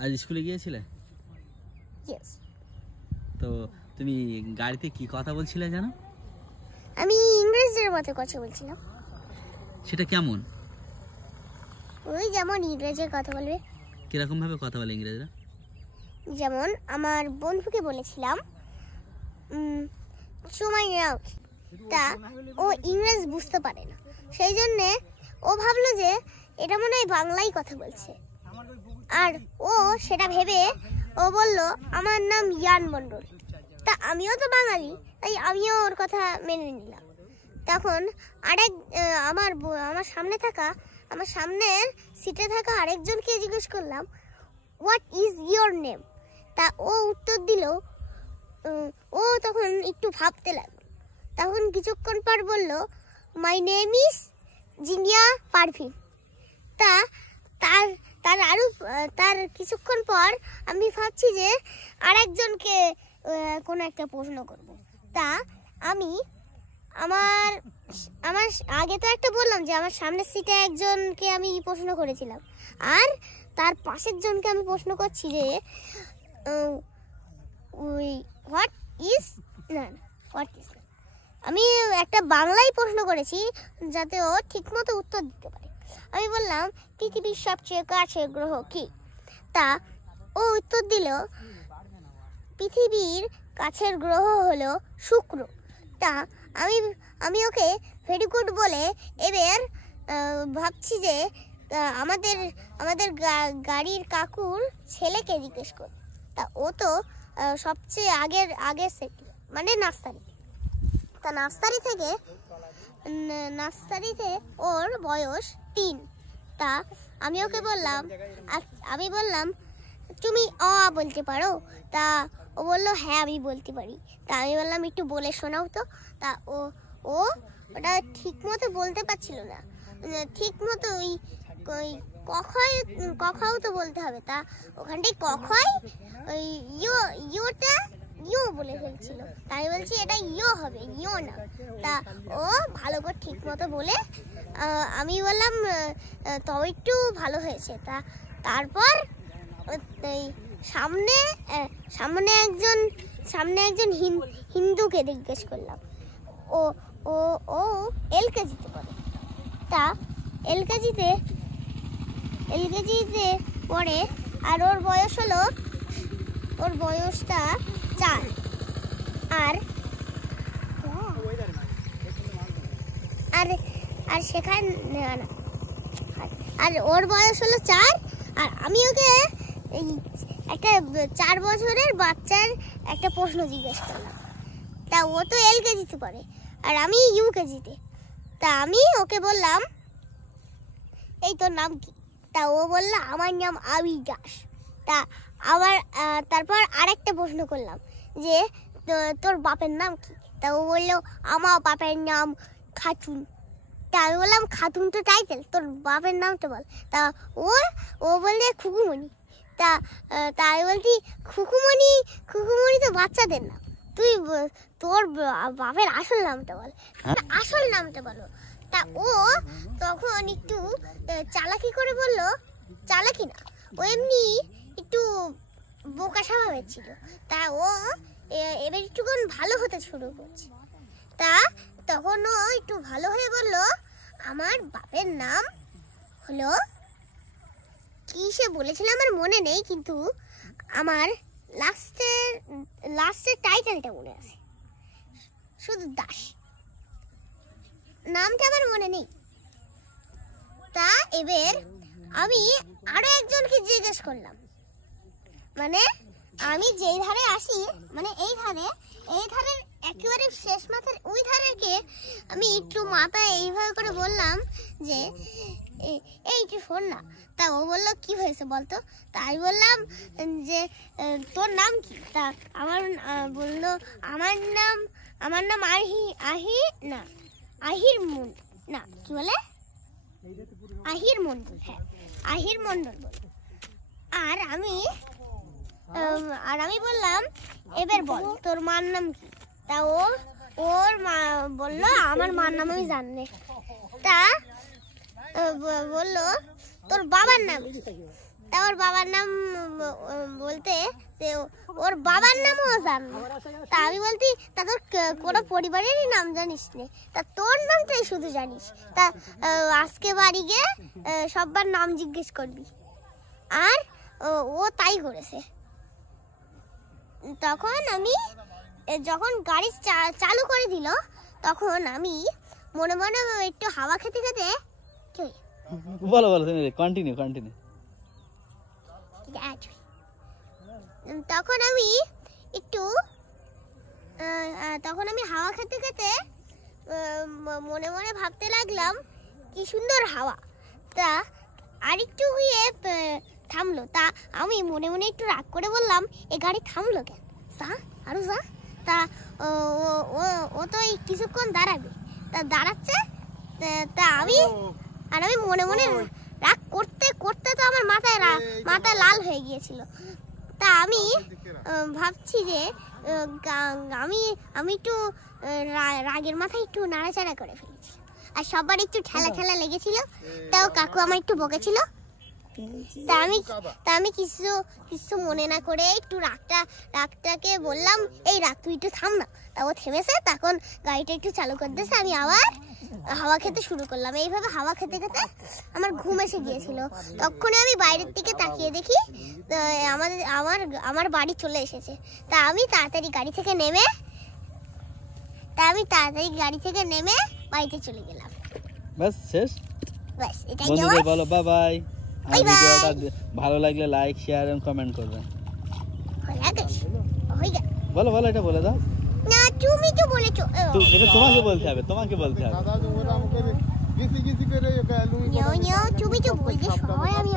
আজ স্কুলে গিয়েছিলে? ইয়েস। তো তুমি গাড়িতে কি কথা বলছিলে জানো? আমি ইংরেজির মতো কথা বলছিলাম। সেটা কেমন? ওই যেমন ইংরেজির কথা বলবে। কিরকম ভাবে কথা বলে ইংরেজরা? যেমন আমার বন্ধুকে বলেছিলাম সময় নাও, তা ও ইংরেজ বুঝতে পারে না, সেই জন্যে ও ভাবলো যে এটা মনে হয় বাংলাই কথা বলছে। আর ও সেটা ভেবে ও বলল আমার নাম ইয়ান মণ্ডল। তা আমিও তো বাঙালি, তাই আমিও ওর কথা মেনে নিলাম। তখন আমার সামনের সিটে থাকা আরেকজনকে জিজ্ঞেস করলাম হোয়াট ইজ ইয়োর নেম। তা ও উত্তর দিল, ও তখন একটু ভাবতে লাগলো। তখন কিছুক্ষণ পর বলল my name is Zinia Parvin. তা তার কিছুক্ষণ পর আমি ভাবছি যে আরেকজনকে কোনো একটা প্রশ্ন করব। তা আমি আমার আগে তো একটা বললাম যে আমার সামনের সিটে একজনকে আমি প্রশ্ন করেছিলাম, আর তার পাশের জনকে আমি প্রশ্ন করছি যে হোয়াট ইজ আমি একটা বাংলায় প্রশ্ন করেছি যাতে ও ঠিকমতো উত্তর দিতে পারে। আমি বললাম পৃথিবীর সবচেয়ে কাছের গ্রহ কি? তা ও উত্তর দিল পৃথিবীর কাছের গ্রহ হলো শুক্র। তা আমি ওকে ভেরি গুড বলে এবার ভাবছি যে আমাদের গাড়ির কাকুর ছেলেকে জিজ্ঞেস করি। তা ও তো সবচেয়ে আগের সেট, মানে নার্সারি। তা নার্সারিতে ওর বয়স 3। তা আমি ওকে বললাম তুমি বলতে পারো? তা ও বললো হ্যাঁ আমি বলতে পারি। তা আমি বললাম একটু বলে শোনাও তো। তা ও ওটা ঠিক মতো বলতে পারছিল না, ঠিক মতো ওই কখাও তো বলতে হবে। তা ওখানটায় কখায় ওই ইও বলে ফেলছিল। তাই বলছি এটা ইও হবে, ইও না। তা ও ভালো করে ঠিক মতো বলে আমি বললাম তবে একটু ভালো হয়েছে। তারপর সামনে একজন হিন্দুকে জিজ্ঞেস করলাম, ও এলকেজিতে পড়ে। তা এলকেজিতে পড়ে, আর ওর বয়সটা 4। আর সেখানে আর ওর বয়স হলো 4। আর আমি ওকে একটা 4 বছরের বাচ্চার একটা প্রশ্ন জিজ্ঞেস করলাম। তা ও তো এলকেজিতে পড়ে আর আমি ইউকেজিতে। তা আমি ওকে বললাম এই তোর নাম কি? তা ও বলল আমার নাম আবি দাস। তা আবার তারপর আরেকটা প্রশ্ন করলাম যে তোর বাপের নাম কি? তা ও বললো আমার বাপের নাম খাতুন। তা আমি বললাম খাতুন তো টাইটেল, তোর বাপের নামটা বল। তা ও বললে খুকুমণি। তা আমি বলছি খুকুমণি তো বাচ্চাদের নাম, তুই তোর বাপের আসল নামটা বল, আসল নামটা বলো। তা ও তখন একটু চালাকি করে বললো, চালাকি না, ও এমনি একটু বোকা স্বভাবের ছিল। তা ও এবার একটুক্ষণ ভালো হতে শুরু করছে। তা তখন ও একটু ভালো হয়ে বলল আমার বাপের নাম হলো কি সে বলেছিল আমার মনে নেই, কিন্তু আমার লাস্টের টাইটেলটা মনে আছে, শুধু দাস, নামটা আমার মনে নেই। তা এবার আমি আরো একজনকে জিজ্ঞেস করলাম, মানে আমি যেই ধারে আসি, মানে এই ধারের একেবারে শেষ মাথার ওই ধারেকে আমি একটু মাথায় এইভাবে করে বললাম যে এই তুই শোন না। তা ও বললো কি হয়েছে বলতো? তা আমি বললাম যে তোর নাম কি? তা বললো আমার নাম আহির মণ্ডল। হ্যাঁ, আহির মণ্ডল বল। আর আমি বললাম এবার বল তোর মার নাম কি? তা ওর মা বললো আমার মার নাম আমি জানি। তা বললো তোর বাবার নাম কি? তা ওর বাবার নাম বলতে যে ওর বাবার নামও জানো। তা আমি বলতি তা তোর কোনো পরিবারেরই নাম জানিস নে, তা তোর নামটাই শুধু জানিস। তা আজকে বাড়ি গিয়ে সবার নাম জিজ্ঞেস করবি। আর ও তাই করেছে। তখন আমি যখন গাড়ি চালু করে দিল তখন আমি মনে মনে একটু হাওয়া খেতে খেতে বলো তুমি কন্টিনিউ তখন আমি একটু হাওয়া খেতে খেতে মনে মনে ভাবতে লাগলাম কি সুন্দর হাওয়া। তা আরেকটু গিয়ে থামলো। তা আমি মনে মনে একটু রাগ করে বললাম এ গাড়ি থামলো কেন, যা আরো যা। তা ও তো কিছুক্ষণ দাঁড়াবে, তা দাঁড়াচ্ছে। তা আমি মনে মনে রাগ করতে করতে তো আমার মাথা লাল হয়ে গিয়েছিল। তা আমি ভাবছি যে আমি একটু রাগের মাথায় একটু নাড়াচাড়া করে ফেলেছি, আর সবার একটু ঠেলা লেগেছিল। তাও কাকু আমার একটু বকেছিল। তা আমি কিছু মনে না করে একটু রাগটাকে বললাম এই রাগ তুই একটু থাম না। তা ও থেমেছে, তখন গাড়িটা একটু চালু করে দিয়েছে। আমি আবার হাওয়া খেতে শুরু করলাম। এইভাবে হাওয়া খেতে খেতে আমার ঘুম এসে গিয়েছিল। তখনই আমি বাইরের দিকে তাকিয়ে দেখি আমার বাড়ি চলে এসেছে। তা আমি তাড়াতাড়ি গাড়ি থেকে নেমে বাড়িতে চলে গেলাম। বাস শেষ। বাস এটাই। বন্ধুদের বলো বাই বাই। আর ভিডিওটা ভালো লাগলে লাইক শেয়ার এন্ড কমেন্ট করবেন। বলো এটা বলে দাও না, তুমি তো বলেছো। এটা তোমাকে বলতে হবে দাদা তুমি তো বলছো সবাই আমি